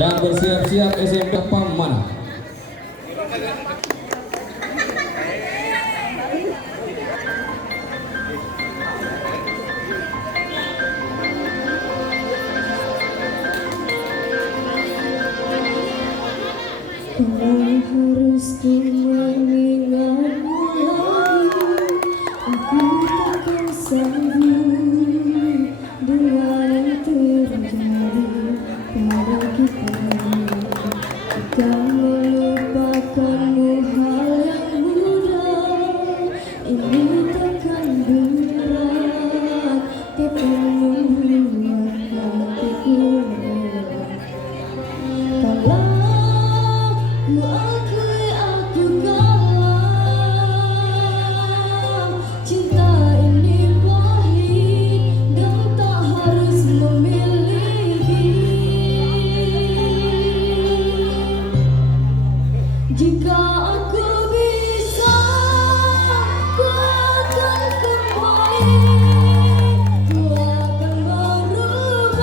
dan bersiap-siap SMP Pamana. Harus ku mengingatmu lagi, aku takkan sanggup dengan yang terjadi pada kita. Akan melupakanmu hal yang mudah, ini takkan berat, tapi membuat hatiku lelah. Kalau ku akui aku kalah, cinta ini pahit dan tak harus memiliki. Jika aku bisa, ku akan kembali, ku akan merubah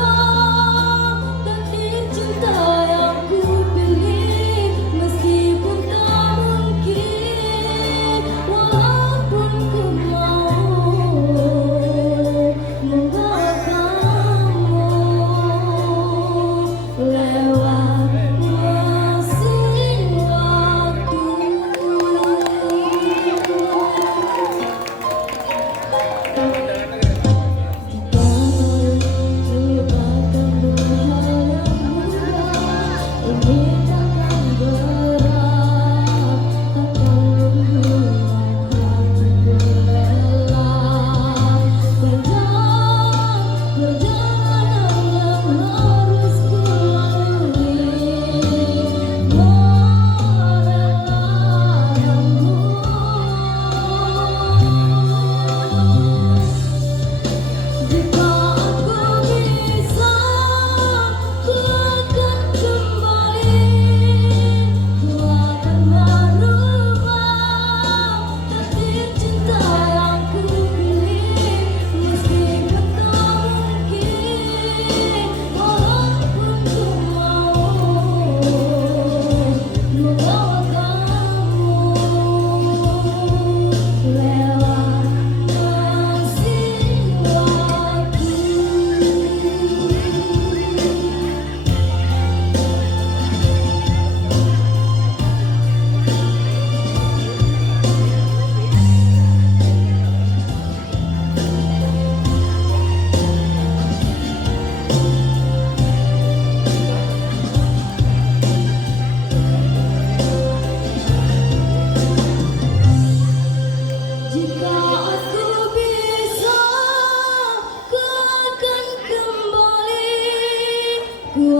takdir cinta yang ku pilih. Meskipun tak mungkin, walaupun ku mau membawa kamu lewat mesin waktu. Jika aku bisa, ku akan kembali, ku akan merubah takdir cinta yang ku pilih. Meskipun tak mungkin, walaupun ku mau membawa kamu lewat mesin waktu. Jika aku bisa, ku akan kembali, ku